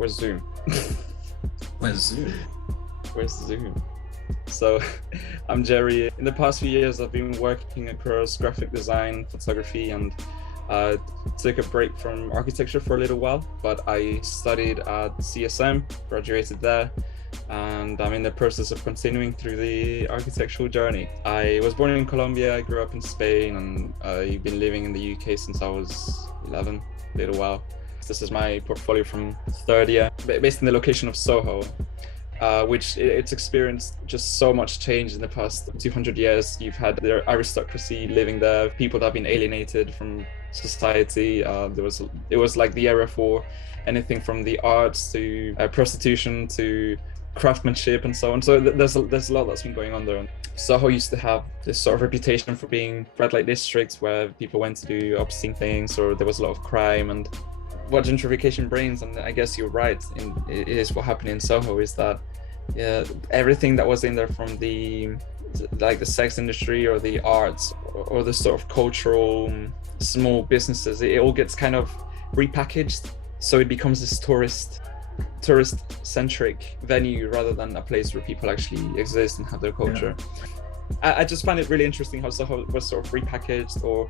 Where's Zoom? Where's Zoom? Where's Zoom? So I'm Jerry. In the past few years, I've been working across graphic design, photography, and took a break from architecture for a little while, but I studied at CSM, graduated there, and I'm in the process of continuing through the architectural journey. I was born in Colombia, I grew up in Spain, and I've been living in the UK since I was 11, a little while. This is my portfolio from third year, based in the location of Soho, which it's experienced just so much change in the past 200 years. You've had the aristocracy living there, people that have been alienated from society. It was like the era for anything from the arts to prostitution to craftsmanship and so on. So there's a lot that's been going on there. Soho used to have this sort of reputation for being red light districts where people went to do obscene things, or there was a lot of crime. And what gentrification brings, and I guess you're right, it is what happened in Soho, is that everything that was in there from the sex industry or the arts or the sort of cultural small businesses, it all gets kind of repackaged, so it becomes this tourist centric venue rather than a place where people actually exist and have their culture. Yeah. I just find it really interesting how Soho was sort of repackaged, or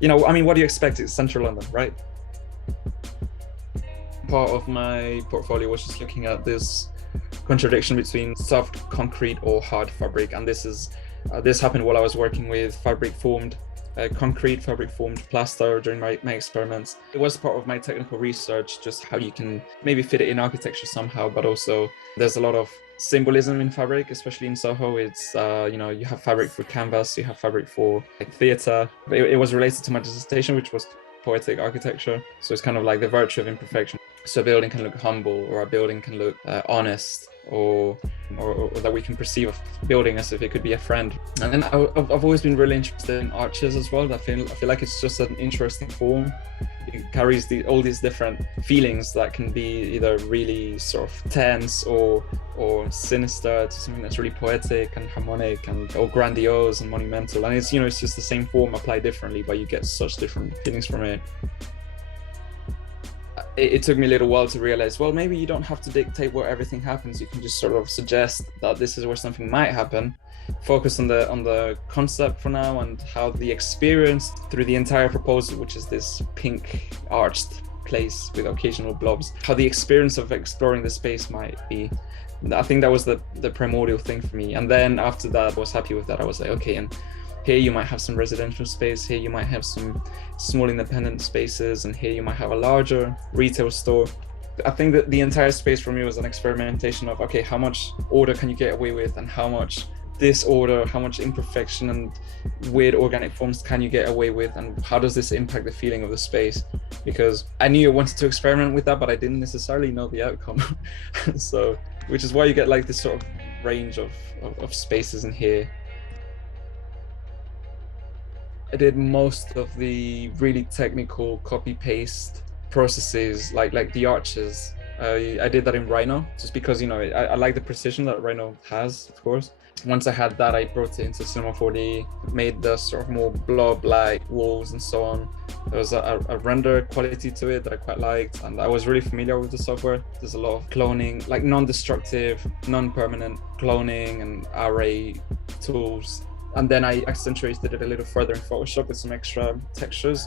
what do you expect? It's central London, right? Part of my portfolio was just looking at this contradiction between soft concrete or hard fabric, and this happened while I was working with fabric formed plaster during my experiments. It was part of my technical research, just how you can maybe fit it in architecture somehow, but also there's a lot of symbolism in fabric, especially in Soho. It's you have fabric for canvas, you have fabric for theatre. It was related to my dissertation, which was poetic architecture, so it's kind of like the virtue of imperfection. So a building can look humble, or a building can look honest, or that we can perceive a building as if it could be a friend. And then I've always been really interested in arches as well. I feel like it's just an interesting form. It carries all these different feelings that can be either really sort of tense or sinister, to something that's really poetic and harmonic or grandiose and monumental. And it's just the same form applied differently, but you get such different feelings from it. It took me a little while to realize, well, maybe you don't have to dictate where everything happens. You can just sort of suggest that this is where something might happen. Focus on the concept for now, and how the experience through the entire proposal, which is this pink arched place with occasional blobs, how the experience of exploring the space might be. I think that was the primordial thing for me. And then after that, I was happy with that. I was like, okay, and here you might have some residential space, here you might have some small independent spaces, and here you might have a larger retail store. I think that the entire space for me was an experimentation of, okay, how much order can you get away with, and how much disorder, how much imperfection and weird organic forms can you get away with, and how does this impact the feeling of the space? Because I knew I wanted to experiment with that, but I didn't necessarily know the outcome. So, which is why you get like this sort of range of spaces in here. I did most of the really technical copy-paste processes, like the arches. I did that in Rhino, just because I like the precision that Rhino has, of course. Once I had that, I brought it into Cinema 4D, made the sort of more blob-like walls and so on. There was a render quality to it that I quite liked, and I was really familiar with the software. There's a lot of cloning, like non-destructive, non-permanent cloning and array tools. And then I accentuated it a little further in Photoshop with some extra textures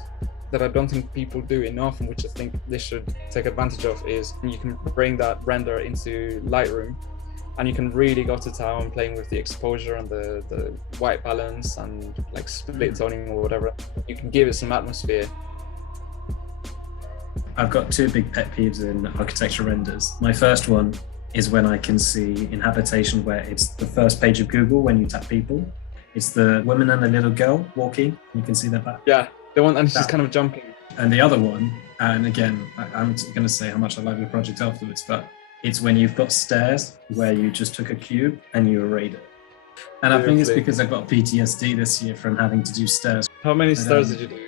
that I don't think people do enough, and which I think they should take advantage of, is you can bring that render into Lightroom, and you can really go to town playing with the exposure and the white balance and like split toning or whatever. You can give it some atmosphere. I've got two big pet peeves in architecture renders. My first one is when I can see in habitation where it's the first page of Google when you tap people. It's the woman and the little girl walking. You can see that back. Yeah, the one, and she's kind of jumping. And the other one, and again, I'm going to say how much I like the project afterwards, but it's when you've got stairs where you just took a cube and you arrayed it. And I think it's because I got PTSD this year from having to do stairs. How many stairs did you do?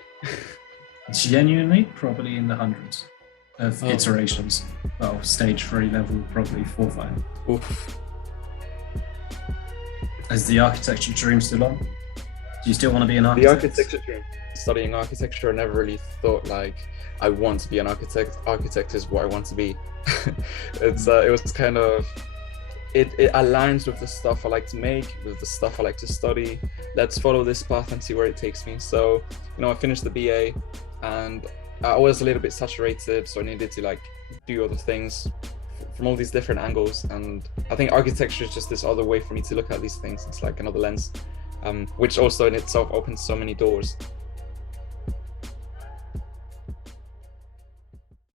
Genuinely, probably in the hundreds of iterations. Well, stage 3 level, probably 4 or 5. Oof. Is the architecture dream still on? Do you still want to be an The architect? architecture, studying architecture, I never really thought like I want to be an architect. Architect is what I want to be. It was kind of, it aligns with the stuff I like to make, with the stuff I like to study. Let's follow this path and see where it takes me. So, I finished the BA and I was a little bit saturated, so I needed to like do other things from all these different angles. And I think architecture is just this other way for me to look at these things. It's like another lens, which also in itself opens so many doors.